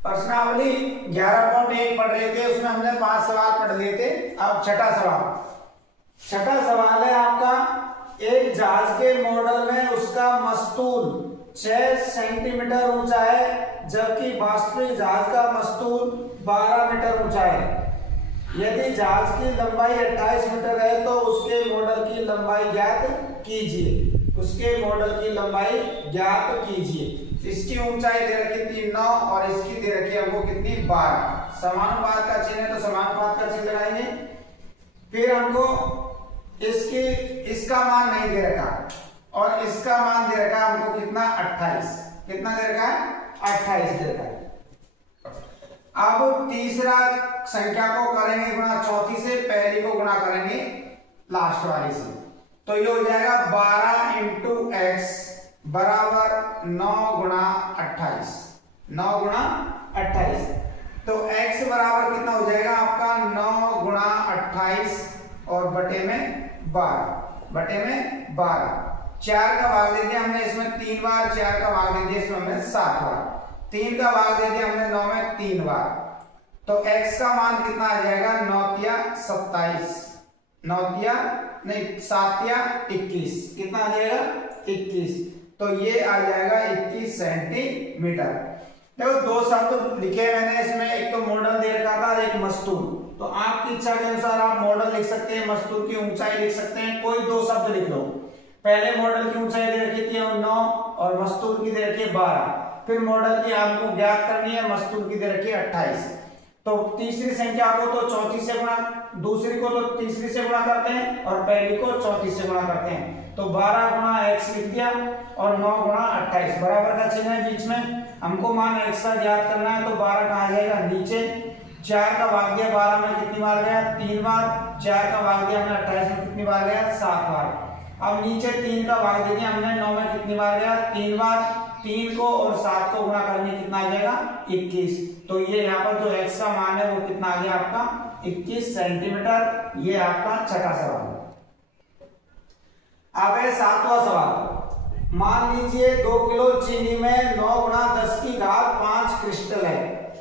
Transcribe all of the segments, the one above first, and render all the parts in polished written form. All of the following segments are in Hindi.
प्रश्नावली 11.1 पढ़ रहे थे, उसमें हमने 5 सवाल पढ़ लिए थे। अब छठा सवाल है आपका, एक जहाज के मॉडल में उसका मस्तूल 6 सेंटीमीटर ऊंचा है जबकि वास्तविक जहाज का मस्तूल 12 मीटर ऊंचा है। यदि जहाज की लंबाई 28 मीटर है तो उसके मॉडल की लंबाई ज्ञात कीजिए। इसकी ऊंचाई दे रखी 3.9 और इसकी दे रखी हमको कितनी 12। समानुपात का चिन्ह है तो समानुपात का चिन्ह लगाएंगे। फिर हमको इसका मान नहीं दे रखा और इसका मान दे रखा हमको कितना 28। कितना दे रखा है 28 दे रखा है। अब तीसरा संख्या को करेंगे गुणा चौथी से, पहली को गुणा करेंगे लास्ट वाली से, तो ये हो जाएगा 12 इंटू x बराबर 9 गुणा 28। 9 गुणा 28 तो x बराबर कितना हो जाएगा आपका 9 गुणा 28 और बटे में 12। 4 का भाग दे दिया हमने इसमें 3 बार, 4 का भाग दे दिया इसमें हमने 7 बार, 3 का भाग दे दिया हमने 9 में 3 बार। तो x का मान कितना आ जाएगा 9 27, 7 21, कितना आ जाएगा 21। तो ये आ जाएगा 21 सेंटीमीटर। देखो 2 शब्द लिखे मैंने इसमें, एक तो मॉडल दे रखा था और एक मस्तूल। तो आपकी इच्छा के अनुसार आप मॉडल लिख सकते हैं, मस्तूल की ऊंचाई लिख सकते हैं, कोई 2 शब्द लिख लो। पहले मॉडल की ऊंचाई दे रखी थी 9 और मस्तूल की दे रखी है 12। फिर मॉडल की आपको ज्ञात करनी है, मस्तूल की दे रखी है 28। तो तीसरी संख्या को तो चौथी से गुणा, दूसरी को तो तीसरी से गुणा करते हैं और पहली को चौथी से गुणा करते हैं। तो 12 गुणा x लिख दिया और 9 गुणा 28 बराबर का चिन्ह है बीच में। हमको मान x का ज्ञात करना है तो 12 कहाँ आ जाएगा नीचे। 4 का भाग दिया 12 में कितनी बार गया 3 बार। 4 का भाग दिया हमने 28 में कितनी बार गया 7 बार। अब नीचे 3 का भाग दे दिया हमने 9 में कितनी बार गया 3 बार। 3 को और 7 को गुणा करने कितना आ जाएगा 21। तो ये यहाँ पर जो x का मान है वो कितना आ गया आपका 21 सेंटीमीटर। ये आपका छठा सवाल है। अब है 7वां सवाल। मान लीजिए 2 किलो चीनी में 9 गुणा 10 की घात 5 क्रिस्टल है।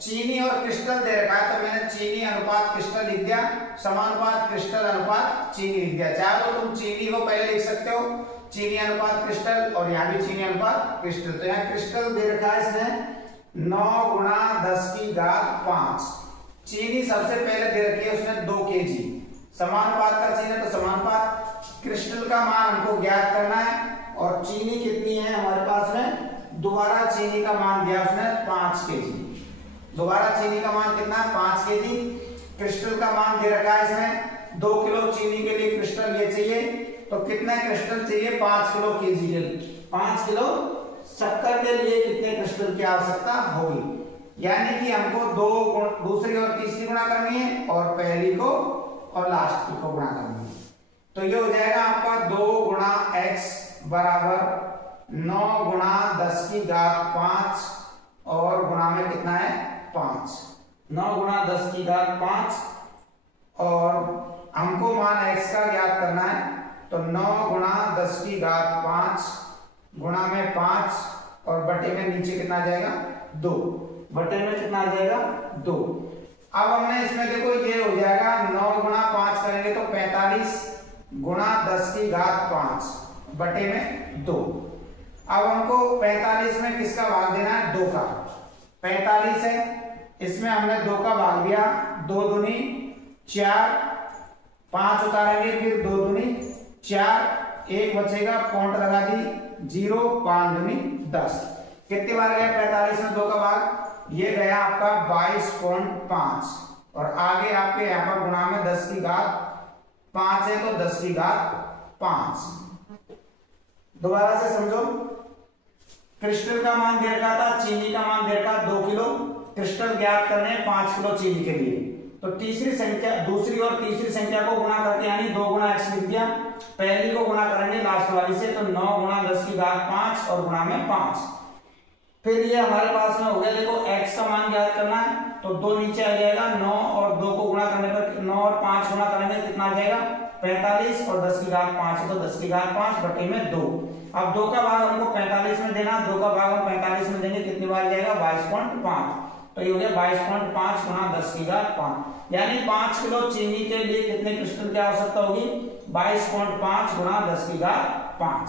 चीनी और क्रिस्टल दे रखा है तो मैंने चीनी अनुपात क्रिस्टल लिख दिया, समानुपात क्रिस्टल अनुपात चीनी लिख दिया। चाहे तो तुम चीनी को पहले लिख सकते हो, चीनी अनुपात क्रिस्टल, और यहाँ भी चीनी अनुपात क्रिस्टल। तो यहाँ क्रिस्टल दे रखा है इसने 9 गुणा 10 की घात 5। चीनी सबसे पहले दे रखी है उसने 2 kg। समानुपात का चिन्ह है तो समानुपात। क्रिस्टल का मान हमको ज्ञात करना है और चीनी कितनी है हमारे पास में। दोबारा चीनी का मान दिया उसने 5 kg। दोबारा चीनी का मान कितना है 5 kg। क्रिस्टल का मान दे रखा है इसमें 2 किलो चीनी के लिए क्रिस्टल ये चाहिए, तो कितना क्रिस्टल चाहिए 5 किलो kg के लिए। 5 किलो शक्कर के लिए कितने क्रिस्टल की आवश्यकता होगी। यानी कि हमको दूसरी और तीसरी गुणा करनी है और पहली को और लास्ट की को गुणा करनी है। तो ये हो जाएगा आपका 2 गुणा x बराबर 9 गुणा 10 की घात 5 और गुणा में कितना है 5। 9 गुणा 10 की घात 5 और हमको मान x का ज्ञात करना है तो 9 गुणा 10 की घात 5 गुणा में 5 और बटे में नीचे कितना आ जाएगा 2। बटे में कितना आ जाएगा 2। अब हमने इसमें देखो ये हो जाएगा 9 गुणा 5 करेंगे तो 45 गुणा 10 की घात 5 बटे में 2। अब हमको 45 में किसका भाग देना है 2 का। 45 है इसमें हमने 2 का भाग दिया, 2 दूनी 4, 5 उतारेंगे फिर 2 दूनी 4, 1 बचेगा, पॉइंट लगा दी 0, 5 दूनी 10। कितनी बार गया 45 में 2 का भाग, ये गया आपका 22.5 और आगे आपके यहाँ पर गुणा में 10 की घात 5 है तो 10 की घात 5। दोबारा से समझो, क्रिस्टल का मान दे रखा था, चीनी का मान दे रखा 2 किलो। क्रिस्टल ज्ञात करने 5 किलो चीनी के लिए, तो तीसरी संख्या, दूसरी और तीसरी संख्या को गुणा करके यानी 2 गुणा x लिख दिया। पहली को गुणा करेंगे लास्ट वाली से तो 9 गुणा 10 की घात 5 और गुणा में 5। फिर ये हमारे पास में हो गया, देखो x का मान ज्ञात करना है तो 2 नीचे आ जाएगा, 9 और 2 को गुणा करने पर 9 और 5 गुणा करेंगे कितना आ जाएगा 45 और 10 की घात 5 है तो 10 की घात 5 बटे में 2। अब 2 का भाग हमको 45 में देना, 2 का भाग हम 45 में देंगे कितनी बार जाएगा 22.5। तो ये हो गया 22.5 गुणा 10 की घात 5, यानी 5 किलो चीनी के लिए कितने क्रिस्टल की आवश्यकता होगी? 22.5 गुणा 10 की घात 5।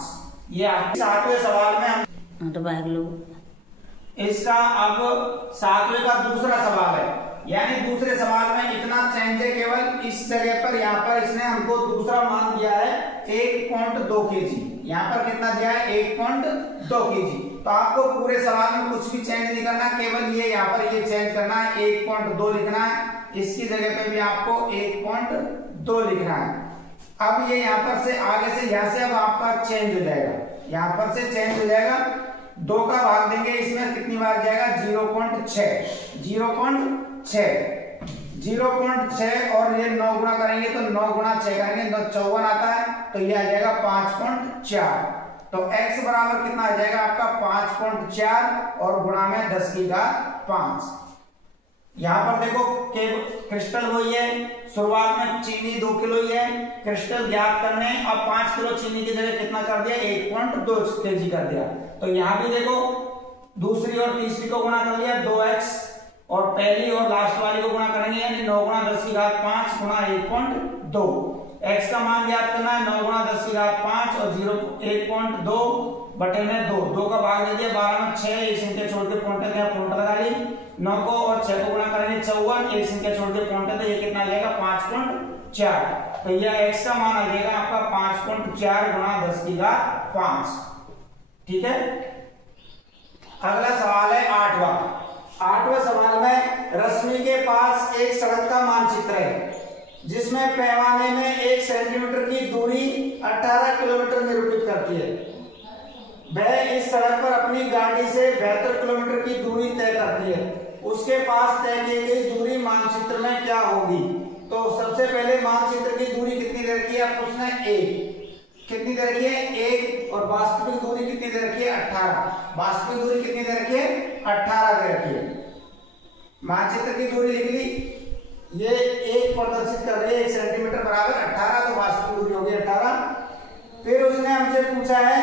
ये आपके 7वें सवाल में हम तो बैग लो। इसका अब 7वें का दूसरा सवाल है, यानी दूसरे सवाल में इतना चेंज है, केवल इस जगह पर यहाँ पर इसने हमको दूसरा मान दिया है 1.2 kg। यहाँ पर कितना दिया है? 1.2 kg। तो आपको पूरे सवाल में कुछ भी चेंज नहीं करना, केवल ये यहाँ पर ये चेंज करना है, 1.2 लिखना है, इसकी जगह पे भी आपको 1.2 लिखना है। अब ये यहाँ पर से आगे से यहाँ से अब आपका चेंज हो जाएगा, यहाँ पर से चेंज हो जाएगा, 2 का भाग देंगे इसमें कितनी बार जाएगा? 0.6 और ये 9 गुणा करेंगे तो 9 गुणा 6 करेंगे तो 54 आता है, तो ये आ जाएगा 5.4। तो x बराबर कितना आ जाएगा आपका? 5.4 और गुणा में 10 की घात 5। यहाँ पर देखो क्रिस्टल वही है, शुरुआत में चीनी 2 किलो ही है, क्रिस्टल ज्ञात करने अब 5 किलो चीनी की जगह कितना कर दिया? 1.2 kg कर दिया। तो यहाँ भी देखो दूसरी और तीसरी को गुणा कर लिया 2x, और पहली और लास्ट वाली को गुणा करेंगे, यानी 9 गुणा 10 की घात 5 गुणा 1.2। x का मान ज्ञात करना है 9 गुणा 10 की घात 5 और 1.2 बटे में 2 का भाग दे दिया, 12 में 6, एक संख्या छोड़ के पॉइंट लगा ली, 9 को और 6 को गुणा करेंगे 54, एक संख्या छोड़ के पॉइंट है, ये कितना आ जाएगा? 5.4। तो यह x का मान आ जाएगा आपका 5.4 गुणा 10 की घात 5। ठीक है, अगला सवाल है 8वां सवाल में रश्मि के पास एक सड़क का मानचित्र है, जिसमें पैमाने में 1 सेंटीमीटर की दूरी 18 किलोमीटर निरूपित करती है। वह इस सड़क पर अपनी गाड़ी से 72 किलोमीटर की दूरी तय करती है। उसके पास तय की गई दूरी मानचित्र में क्या होगी? तो सबसे पहले मानचित्र की दूरी कितनी दे रखी है? उसने 1 कितनी दे रखी है? 1, और वास्तविक दूरी कितनी दे रखी है? 18। वास्तविक दूरी कितनी दे रखी है? 18 दे रखी है। मानचित्र की दूरी लिख ली, ये 1 प्रदर्शित कर रही है 1 सेंटीमीटर बराबर 18, तो वास्तविक दूरी होगी 18। फिर उसने हमसे पूछा है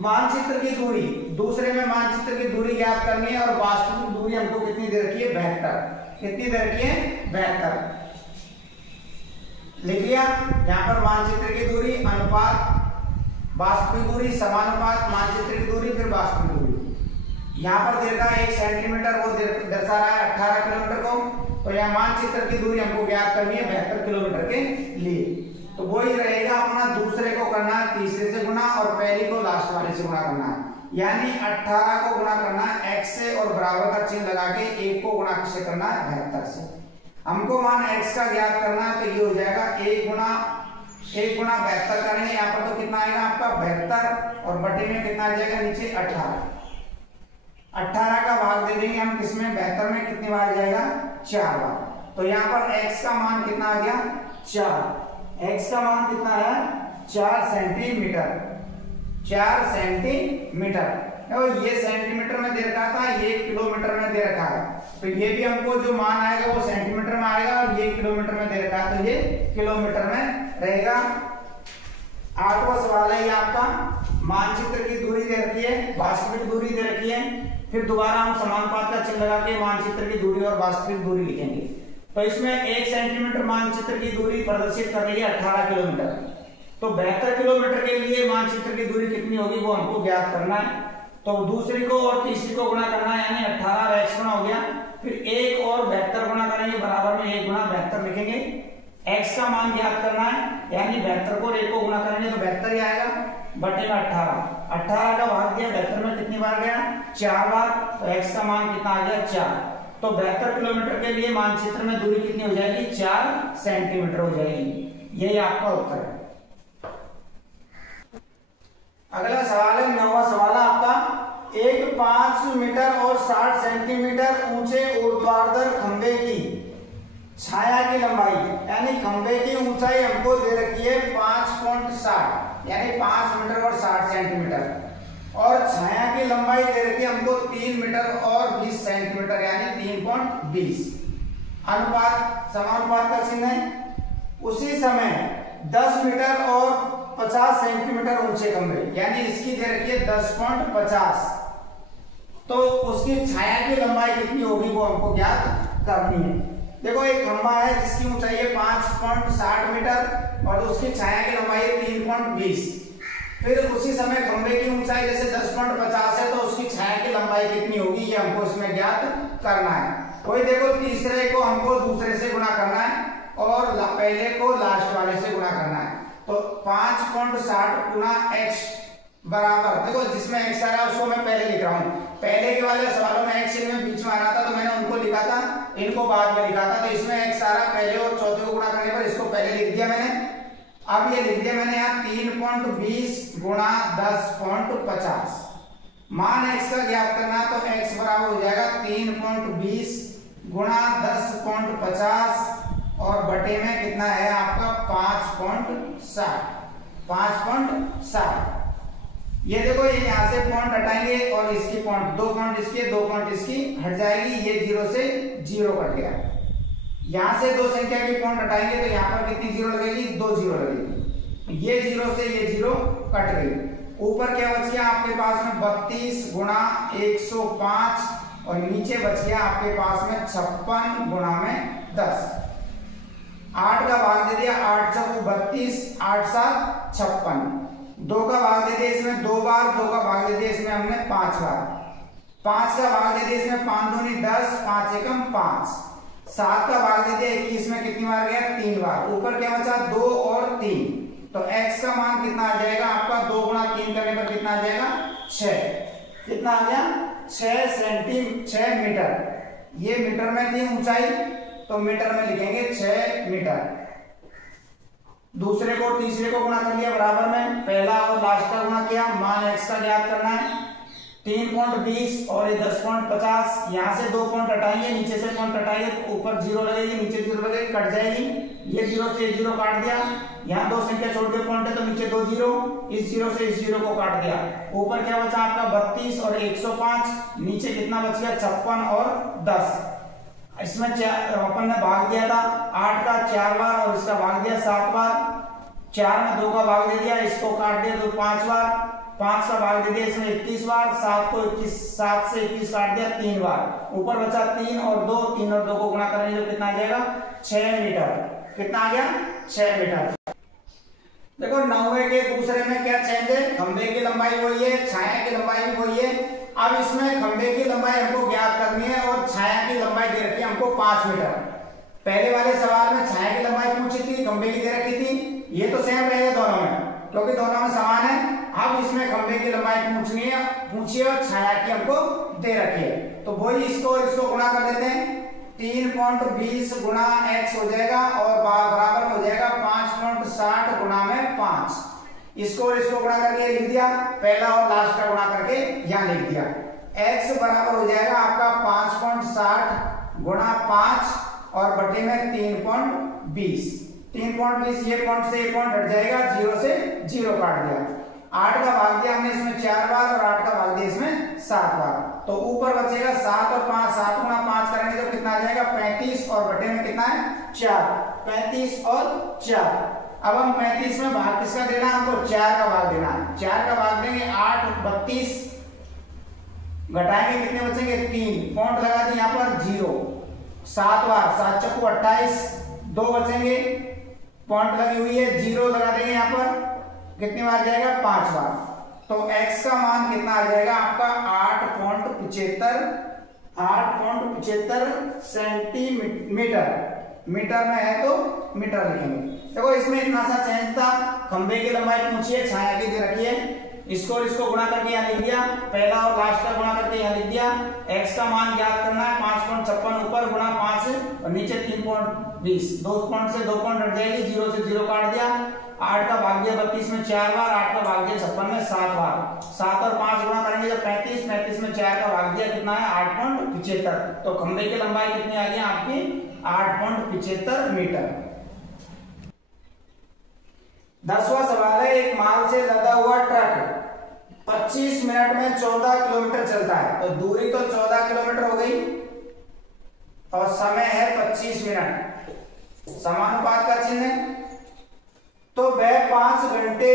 मानचित्र की दूरी, दूसरे में मानचित्र की दूरी ज्ञात करनी है, और वास्तविक दूरी हमको कितनी दे रखी है? 72। कितनी दे रखी है? 72 लिख लिया। यहाँ पर मानचित्र की दूरी अनुपात वास्तविक दूरी समानुपात मानचित्र की दूरी फिर वास्तविक दूरी। यहाँ पर दे रखा है 1 सेंटीमीटर, वो दर्शा रहा है 18 किलोमीटर को, तो यहाँ मानचित्र की दूरी हमको ज्ञात करनी है 72 किलोमीटर के लिए। तो वही रहेगा अपना, दूसरे को करना है तीसरे से गुना और पहली को लास्ट वाले से गुणा करना है, यानी 18 को गुणा करना है x से और बराबर का चिन्ह लगा के 1 को गुणा किससे करना है? 72 से। हमको मान x का ज्ञात करना है, तो ये हो जाएगा 1 गुणा 72 करेंगे, यहाँ पर तो कितना आएगा आपका? 72, और बटे में कितना आ जाएगा नीचे? 18 का भाग दे देंगे हम किसमें? 72 में कितनी बार जाएगा? 4 बार। तो यहाँ पर x का मान कितना आ गया? 4। x का मान कितना है? 4 सेंटीमीटर। 4 सेंटीमीटर, ये सेंटीमीटर में दे रखा था, ये किलोमीटर में दे रखा है, तो ये भी हमको जो मान आएगा वो सेंटीमीटर में आएगा, और ये किलोमीटर में दे रखा है तो ये किलोमीटर में रहेगा। 8वां सवाल है ये आपका, मानचित्र की दूरी दे रखी है, वास्तविक दूरी दे रखी है, फिर दोबारा हम समानुपात का चिन्ह लगा के मानचित्र की दूरी और वास्तविक दूरी लिखेंगे। तो इसमें 1 सेंटीमीटर मानचित्र की दूरी प्रदर्शित कर रही है 18 किलोमीटर, तो 72 किलोमीटर के लिए मानचित्र की दूरी कितनी होगी वो हमको ज्ञात करना है। तो दूसरी को और तीसरी को गुणा करना है, यानी 18 और x गुणा हो गया, फिर 1 और 72 गुणा करेंगे, बराबर में 1 गुणा 72 लिखेंगे। x का मान ज्ञात करना है, यानी 72 को 1 को गुणा करेंगे तो 72 ही आएगा, बटे में 18 का भाग दिया 72 में कितनी बार गया? 4 बार, तो x का मान कितना आ गया? 4। तो 72 किलोमीटर के लिए मानचित्र में दूरी कितनी हो जाएगी? 4 सेंटीमीटर हो जाएगी। यही आपका उत्तर है। अगला सवाल है 9वां सवाल है आपका, एक 5 मीटर और 60 सेंटीमीटर ऊंचे ऊर्ध्वाधर खंबे की छाया की लंबाई, यानी खंबे की ऊंचाई हमको दे रखी है 5.60, यानी 5 मीटर और 60 सेंटीमीटर, और छाया की लंबाई दे रखी है हमको 3 मीटर और 20 सेंटीमीटर, यानी 3.20। अनुपात समानुपात का चिन्ह है। उसी समय 10 मीटर और 50 सेंटीमीटर ऊंचे खंबे, यानी इसकी दे रखी है 10.50, तो उसकी छाया की लंबाई कितनी होगी वो हमको ज्ञात करनी है। देखो एक खंभा है जिसकी ऊंचाई है 5.60 मीटर और उसकी छाया की लंबाई है 3.20। फिर उसी समय खंभे की ऊंचाई जैसे 10.50 है तो उसकी छाया की लंबाई कितनी होगी ये हमको इसमें ज्ञात करना है। कोई देखो तीसरे को हमको दूसरे से गुणा करना है और पहले को लास्ट वाले से गुणा करना है। तो 5.60 गुना x बराबर, देखो जिसमें x आ रहा है उसको मैं पहले लिख रहा हूँ। पहले के वाले सवालों में x इनमें बीच में आ रहा था तो मैंने उनको लिखा था, इनको बाद में लिखा था। तो इसमें x आ रहा पहले और चौथे को गुणा करने पर इसको पहले लिख दिया मैंने। अब ये लिख दिया मैंने यहाँ 3.20 गुणा 10.50। मान x का ज्ञात करना तो x बराबर हो जाएगा 3.20 गुणा 10.50 और बटे में कितना है आपका 5.60। ये देखो ये यहाँ से पॉइंट हटाएंगे और इसकी पॉइंट, 2 पॉइंट इसकी 2 पॉइंट इसकी हट जाएगी, ये 0 से 0 कट गया। यहाँ से 2 संख्या की पॉइंट हटाएंगे तो यहाँ पर कितनी 0 लगेगी, 2 0 लगेगी। ये 0 से ये 0 कट गई। ऊपर क्या बच गया आपके पास में 32 गुणा 105 और नीचे बच गया आपके पास में 56 गुणा में 10। 8 का भाग दे दिया, 8 चौको 32, 8 7 56। 2 का भाग दे दिया इसमें 2 बार, 2 का भाग दे दिया इसमें हमने 5 बार। 5 का भाग दे दिया इसमें 5 दूनी 10, 5 एकम 5। 7 का भाग दे दिया 21 में कितनी बार गया, 3 बार। ऊपर क्या बचा 2 और 3। तो x का मान कितना आ जाएगा आपका, 2 गुणा 3 करने पर कितना आ जाएगा 6। कितना आ गया 6 मीटर। ये मीटर में थी ऊंचाई तो मीटर में लिखेंगे 6 मीटर। दूसरे को तीसरे को गुणा कर लिया बराबर में, पहला और लास्ट का गुणा किया, मान x का ज्ञात करना है 3.20 और ये 10.50। यहाँ से 2 पॉइंट हटाएंगे, नीचे से पॉइंट हटाएंगे तो ऊपर 0 लगेगी, नीचे 0 लगेगी, कट जाएगी। ये 0 से 0 काट दिया, यहाँ 2 संख्या छोड़ के पॉइंट है तो नीचे 2 0, इस 0 से इस 0 को काट दिया। ऊपर क्या बचा आपका 32 और 105, नीचे कितना बच गया 56 और 10। इसमें अपन ने भाग दिया था 8 का 4 बार और इसका भाग दिया 7 बार। 4 में 2 का भाग दे दिया, इसको काट दिया तो 5 बार। 5 का भाग दे दिया इसमें 21 बार। 7 को 21, 7 से 21 काट दिया 3 बार। ऊपर बचा 3 और 2, 3 और 2 को गुणा करेंगे तो कितना आ जाएगा 6 मीटर। कितना आ गया 6 मीटर। देखो 9वें के दूसरे में क्या चेंज है, खंभे की लंबाई वही है, छाया की लंबाई भी वही है। अब इसमें खंभे की लंबाई हमको ज्ञात करनी है और छाया की लंबाई दे रखी है हमको 5 मीटर। पहले वाले सवाल में छाया की लंबाई पूछी थी, खंभे की दे रखी थी। ये तो सेम रहेगा दोनों में क्योंकि दोनों में समान है। अब इसमें खंभे की लंबाई पूछिए और छाया की हमको दे रखी है तो वही इसको गुणा कर देते हैं। 3.20 गुणा x हो जाएगा और बराबर हो जाएगा 5.60 गुणा में 5। इसको गुणा करके लिख दिया, पहला और लास्ट का गुणा करके यहां लिख दिया। x बराबर हो जाएगा आपका 5.60 गुणा 5 और बटे में 3.20। 3.20 ये पॉइंट से ये पॉइंट हट जाएगा, 0 से 0 काट दिया। 8 का भाग दिया हमने इसमें 4 बार और 8 का भाग दिया इसमें 7 बार। तो ऊपर बचेगा 7 और 5, 7 गुणा 5 करेंगे तो कितना आ जाएगा 35 और बटे में कितना है 4। 35 और 4। अब हम 35 में भाग किसका देना है, हमको 4 का भाग देना है। 4 का भाग देंगे 8 32 घटाएंगे कितने बचेंगे 3। पॉइंट लगा दी यहाँ पर 0। 7 बार, 7 चक्कू 28, 2 बचेंगे, पॉइंट लगी हुई है 0 लगा देंगे यहाँ पर, कितनी बार जाएगा 5 बार। तो x का मान कितना आ जाएगा आपका 8.75 सेंटीमीटर। मीटर में है तो मीटर लिखेंगे। देखो इसमें इतना सा चेंज था, खंबे की लंबाई पूछी है, छाया की दे रखी है, इसको गुणा करके यहाँ लिख दिया, पहला और लास्ट का गुणा करके यहाँ लिख दिया। x का मान ज्ञात करना है 5.56 ऊपर गुणा 5 और नीचे 3.20। 2 पॉइंट से 2 पॉइंट हट जाएगी, 0 से 0 काट दिया। 8 का भाग दिया 32 में 4 बार, 8 का भाग दिया 56 में 7 बार। 7 और 5 गुणा करेंगे तो 35, 35 में 4 का भाग दिया कितना है 8.75। तो खंबे की लंबाई कितनी आ गई आपकी 8.75 मीटर। 10वां सवाल है, एक माल से लदा हुआ ट्रक 25 मिनट में 14 किलोमीटर चलता है। तो दूरी तो 14 किलोमीटर हो गई और समय है 25 मिनट, समानुपात का चिन्ह है। तो वह 5 घंटे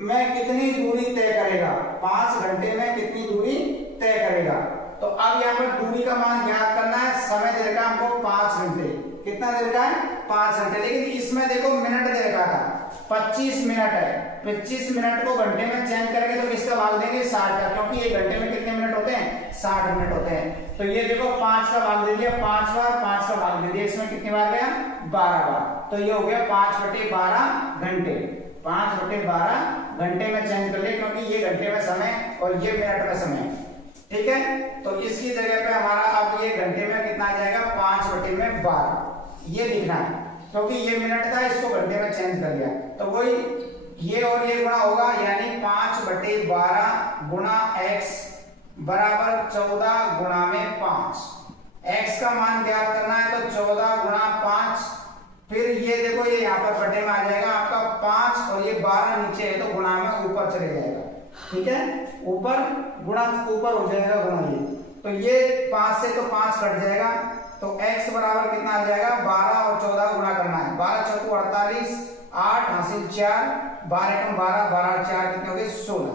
में कितनी दूरी तय करेगा, 5 घंटे में कितनी दूरी तय तय करेगा। तो अब यहाँ पर दूरी का मान ज्ञात करना है। समय दे रखा हमको 5 घंटे। कितना दे रखा है? 5 घंटे। लेकिन इसमें देखो मिनट दे रखा था 25 मिनट है। 25 मिनट को घंटे में चेंज करेंगे तो किसका भाग देंगे? 60 का, क्योंकि एक घंटे में कितने मिनट होते हैं? 60 मिनट होते हैं। तो ये देखो 5 का भाग दे दिया 5 बार, 5 का भाग दे दिया, इसमें कितनी बार गया? 12 बार। तो ये हो गया 5/12 घंटे। 5/12 घंटे में चेंज कर लिया, क्योंकि ये घंटे में समय और ये मिनट में समय। ठीक है, तो इसकी जगह पे हमारा अब ये घंटे में कितना आ जाएगा? 5/12 ये लिखना है, क्योंकि ये मिनट था, इसको घंटे में चेंज कर दिया। तो वही ये और ये गुणा होगा, यानी 5/12 गुणा x बराबर 14 गुणा में 5। x का मान ज्ञात करना है तो 14 गुणा 5, फिर ये देखो ये यहाँ पर बटे में आ जाएगा आपका 5 और ये 12 नीचे है तो गुणा में ऊपर चले जाएगा। ठीक है, ऊपर गुणा ऊपर हो जाएगा गुणा ये, तो ये 5 से तो 5 कट जाएगा, तो x बराबर कितना आ जाएगा? 12 और 14 गुणा करना है। 12 चौको 48, 8 हासिल 4, 12 कम 12, 12 4 कितने हो गए? 16।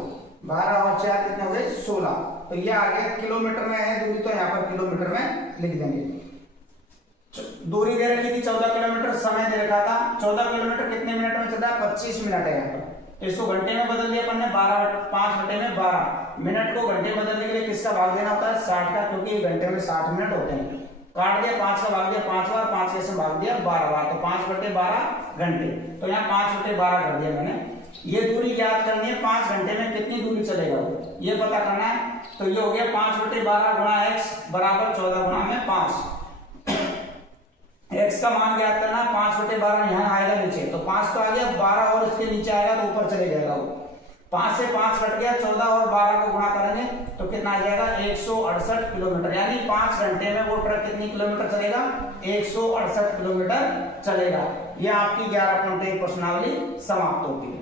12 और 4 कितने हो गए? 16। तो ये आगे किलोमीटर में है दूरी, तो यहाँ पर किलोमीटर में लिख देंगे। दूरी दे रखी थी 14 किलोमीटर, समय दे रखा था 14 किलोमीटर कितने मिनट में चलता है? 25 मिनट है यहाँ पर। इसको घंटे में बदल दिया अपन ने, 5/12 मिनट को घंटे में बदलने के लिए किसका भाग देना होता है? 60 का, क्योंकि एक घंटे में 60 मिनट होते हैं। काट दिया, 5 का भाग दिया 5 बार, 5 कैसे भाग दिया? 12 बार, तो 5/12 घंटे। तो यहाँ 5/12 कर दिया मैंने। ये दूरी ज्ञात करनी है, 5 घंटे में कितनी दूरी चलेगा ये पता करना है। तो ये हो गया 5/12 गुणा x बराबर 14 गुणा में 5। x का मान ज्ञात करना है, 5/12 यहाँ आएगा नीचे, तो 5 तो आ गया, 12 और इसके नीचे आएगा तो ऊपर चले जाएगा वो। 5 से 5 कट गया, 14 और 12 को गुणा करेंगे तो कितना आ जाएगा? 168 किलोमीटर। यानी 5 घंटे में वो ट्रक कितनी किलोमीटर चलेगा? 168 किलोमीटर चलेगा। यह आपकी 11.1 प्रश्नावली समाप्त होती है।